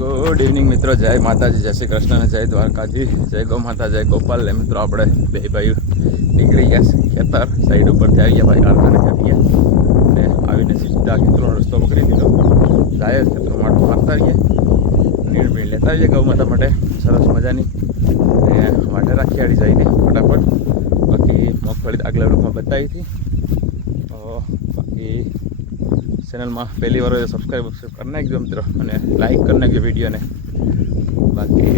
Good evening મિત્રો. જય માતાજી, જય શ્રી કૃષ્ણ જય દ્વારકાજી. જય ગૌ માતા, જય ગોપાલ. એ મિત્રો આપણે બે ભાઈ નીકળી ગયા ખેતર સાઈડ ઉપરથી આવી ગયા ભાઈ કારખાને આવી ગયા. ને આવીને સીધા ખેતરોનો રસ્તો પકડી દીધો. જાય ખેતરો માટે મારતા આવીએ. નીણ બીણ લેતા આવીએ ગૌ માતા માટે. સરસ મજાની. ને માટે રાખી આડી જઈને ફટાફટ. બાકી મગફળી આગલા લોકમાં બતાવી હતી. બાકી ચેનલમાં પહેલી વાર સબસ્ક્રાઈબ સબસ્ક્રાઈબ કરી નાખજો મિત્રો. અને લાઈક કરી નાખજો વિડીયોને બાકી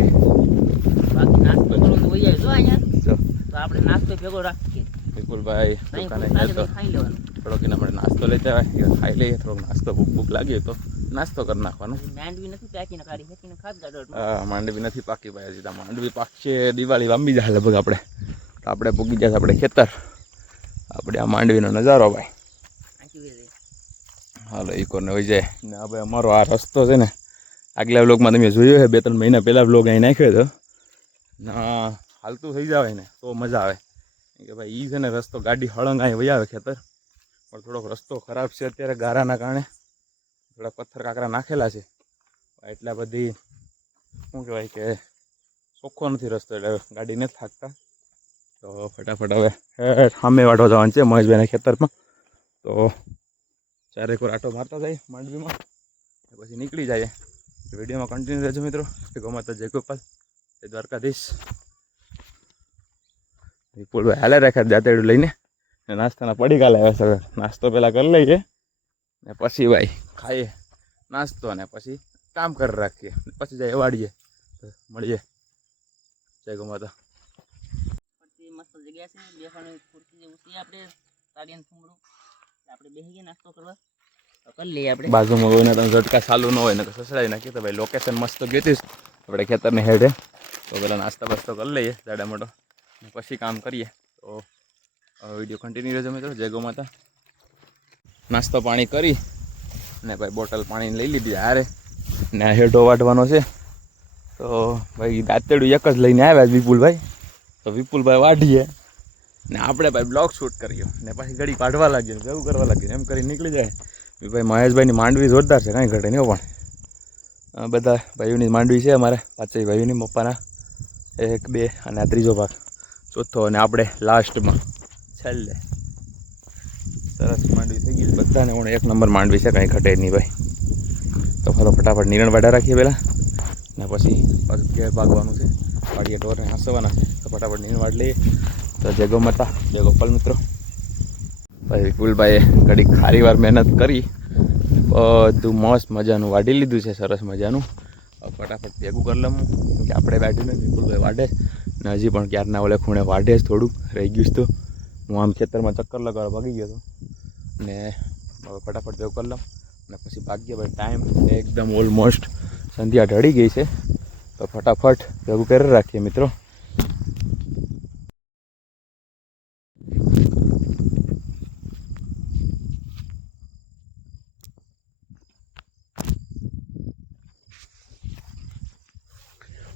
બાકી નાસ્તો કરો તો વહી જાય જો અહીંયા. જો. તો આપણે નાસ્તો ભેગો રાખીએ. વિપુલભાઈ દુકાને તો. થોડોક એના માટે નાસ્તો લેતા જવાય. ખાઈ લઈએ થોડોક નાસ્તો ભૂખ ભૂખ લાગી તો નાસ્તો કરી નાખવાનો. માંડવી નથી ગાડો હા માંડવી નથી પાકી ભાઈ હજી માંડવી પાકશે દિવાળી લાંબી જાય લગભગ આપણે. તો આપણે પૂગી જશે આપણે ખેતર. આપણે આ માંડવીનો નજારો ભાઈ. હાલો ઇકોને હોય જાય. ને હવે અમારો આ રસ્તો છે ને, આગલા વ્લોગમાં તમે જોયો છે બે ત્રણ મહિના પહેલાં વ્લોગ અહીં નાખ્યો હતો. ના હાલતું થઈ જાય ને, તો મજા આવે. કે ભાઈ એ છે ને, રસ્તો ગાડી હળંગ અહીં વહી આવે ખેતર. પણ થોડોક રસ્તો ખરાબ છે અત્યારે ગારાના કારણે. થોડા પથ્થર કાંકરા નાખેલા છે. એટલા બધી, શું કહેવાય કે, ચોખ્ખો નથી રસ્તો, એટલે ગાડી નથી થાકતા. તો ફટાફટ હવે સામે વાટો જવાનું છે મહેશભાઈના ખેતરમાં. તો ચારેક વાર આટો મારતા જાય માંડવીમાં. પછી નીકળી જાય. વિડીયોમાં કન્ટિન્યુ રહેજો મિત્રો. ગોમાતા જય ગોપાલ જય દ્વારકાધીશ. વિપુલભાઈ હાલે રાખ્યા જાતેડું લઈને. નાસ્તાના નાસ્તાના પડીકા લાવ્યા સર નાસ્તો પહેલાં કરી લઈએ. ને પછી ભાઈ ખાઈએ નાસ્તો ને પછી કામ કરી રાખીએ. પછી જાય વાડીએ મળીએ. જય ગોમાતા મસ્ત જગ્યા છે. બેસવાની ખુરશી જેવું છે. આપણે તાળીયાનું થુમરું આપણે બેસી ગયા નાસ્તો કરવા. બાજુમાં કોઈને તમે ઝટકા ચાલુ ન હોય ને તો સસડાઈ નાખીએ તો ભાઈ લોકેશન મસ્ત ગયું આપણે ખેતરને હેડે. તો પેલા નાસ્તા બાસ્તો કરી લઈએ, જાડા મોટો. પછી કામ કરીએ. તો વીડિયો કન્ટિન્યુ રહેજો મિત્રો. જય ગો નાસ્તો પાણી કરી ને ભાઈ બોટલ પાણી લઈ લીધી હારે. ને હેડો વાટવાનો છે. તો ભાઈ દાંતેડું એક જ લઈને આવ્યા વિપુલભાઈ. તો વિપુલભાઈ વાઢીએ. ને આપણે ભાઈ બ્લોગ શૂટ કર્યો ને પાછી ઘડી કાઢવા લાગ્યો એવું કરવા લાગ્યું એમ કરી નીકળી જાય. ભાઈ મહેશભાઈની માંડવી જોરદાર છે. કાંઈ ઘટે નહીં પણ. બધા ભાઈઓની માંડવી છે અમારે. પાંચેય ભાઈઓની પપ્પાના એક, બે અને આ ત્રીજો ભાગ. ચોથો અને આપણે લાસ્ટમાં. છેલ્લે. સરસ માંડવી થઈ ગઈ બધાને પણ એક નંબર માંડવી છે. કાંઈ ઘટે નહીં ભાઈ. તો ફરો ફટાફટ નિરણ વાડા રાખીએ પહેલાં. ને પછી પાછું ઘેર ભાગવાનું છે. વાડીએ ઢોરને હસવાના છે. તો ફટાફટ નિરણ વાડ લઈએ. તો જય મતા માતા જય ગોપાલ મિત્રો. ભાઈ વિપુલભાઈએ ઘડી ખારી વાર મહેનત કરી. બધું મસ્ત મજાનું વાઢી લીધું છે, સરસ મજાનું. ફટાફટ ભેગું કરી લઉં. કે આપણે વાઢ્યું ને વિપુલભાઈ વાઢે ને હજી પણ ક્યારના ઓલે ખૂણે વાઢે જ થોડુંક. રહી ગયું તો. હું આમ ખેતરમાં ચક્કર લગાવવા ભાગી ગયો હતો. ને હવે ફટાફટ ભેગું કરી લઉં. અને પછી ભાગ્ય ભાઈ ટાઈમ એકદમ ઓલમોસ્ટ સંધ્યા ઢળી ગઈ છે. તો ફટાફટ ભેગું કરી રાખીએ મિત્રો.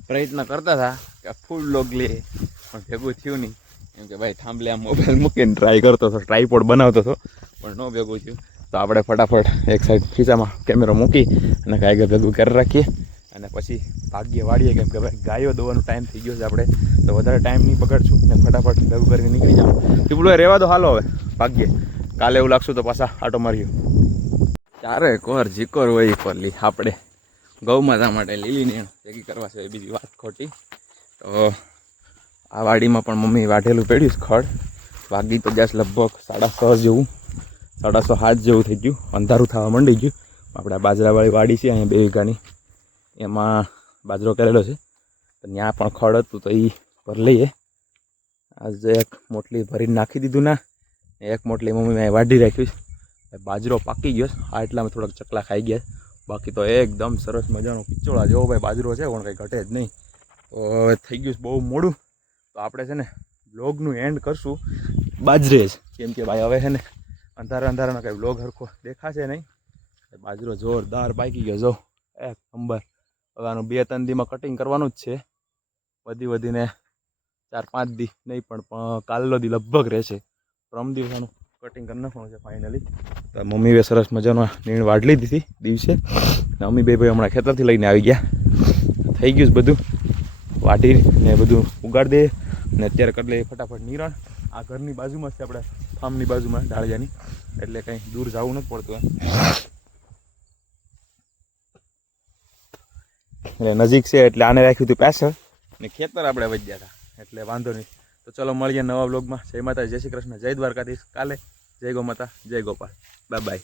પ્રયત્ન કરતા હતા કે ફૂલ લોગ લે. પણ ભેગું થયું નહીં. કેમ કે ભાઈ થાંભલે આ મોબાઈલ મૂકીને ટ્રાય કરતો હતો ટ્રાયપોડ બનાવતો હતો, પણ ન ભેગું થયું. તો આપણે ફટાફટ એક સાઈડ ખીચામાં કેમેરો મૂકી અને ગાય ભેગું કરી રાખીએ. અને પછી ભાગ્ય વાળીએ કેમ કે ભાઈ ગાયો દોવાનો ટાઈમ થઈ ગયો છે આપણે. તો વધારે ટાઈમ નહીં પકડશું ને ફટાફટ ભેગું કરીને નીકળી જાઉં ટીપલું રહેવા દો હાલો હવે, ભાગ્ય. કાલે એવું લાગશું તો પાછા આટો માર્યો ચારે કોર જીકોર હોય પરલી આપણે. ગૌ માતા માટે લીલી નીણ ભેગી કરવા છે બીજી વાત ખોટી. તો આ વાડીમાં પણ મમ્મી વાઢેલું પડ્યું છે ખડ. વાગી તો ગેસ લગભગ સાડા છ જેવું. સાડા છ હાથ જેવું થઈ ગયું. અંધારું થવા માંડી ગયું. આપણે આ બાજરાવાળી વાડી છે અહીંયા બે વીઘાની. એમાં બાજરો કરેલો છે. ત્યાં પણ ખડ હતું તો એ પર લઈએ. આજે એક મોટલી ભરીને નાખી દીધું ના. એક મોટલી મમ્મી મેં વાઢી રાખ્યું છે. બાજરો પાકી ગયો છે. આ એટલામાં થોડાક ચકલા ખાઈ ગયા. બાકી તો એકદમ સરસ મજાનો પિચોળા જેવો ભાઈ બાજરો છે, પણ કંઈ ઘટે જ નહીં. તો હવે થઈ ગયું છે બહુ મોડું. તો આપણે છે ને બ્લોગનું એન્ડ કરશું. બાજરે જ. કેમ કે ભાઈ હવે છે ને અંધારા અંધારાનો કંઈ બ્લોગ હરખો દેખાશે નહીં. બાજરો જોરદાર બાકી ગયો જો. એક નંબર. હવે આનું બે ત્રણ દીમાં કટિંગ કરવાનું જ છે. વધી વધીને ચાર પાંચ દી નહીં પણ કાલનો દી લગભગ રહેશે. પ્રમ દિવસનું. કટિંગ કરી નાખવાનું છે ફાઇનલી તો મમ્મીએ સરસ મજાનો નીણ લીધી દીધી દિવસે. મમ્મી બે ભાઈ હમણાં ખેતરથી લઈને આવી ગયા. થઈ ગયું છે બધું. વાટી ને બધું ઉગાડી દઈએ. ને અત્યારે કરી લઈએ ફટાફટ નિરણ. આ ઘરની બાજુમાં છે આપણે ફાર્મની બાજુમાં ઢાળિયાની એટલે કંઈ દૂર જવું નથી પડતું એટલે નજીક છે એટલે આને રાખ્યું હતું પાછળ. ને ખેતર આપણે વધ્યા હતા. એટલે વાંધો નહીં. તો ચલો મળીએ નવા બ્લોગમાં જય માતા જય શ્રી કૃષ્ણ, જય દ્વારકાધીશ. કાલે, જય ગો માતા જય ગોપાલ. Bye bye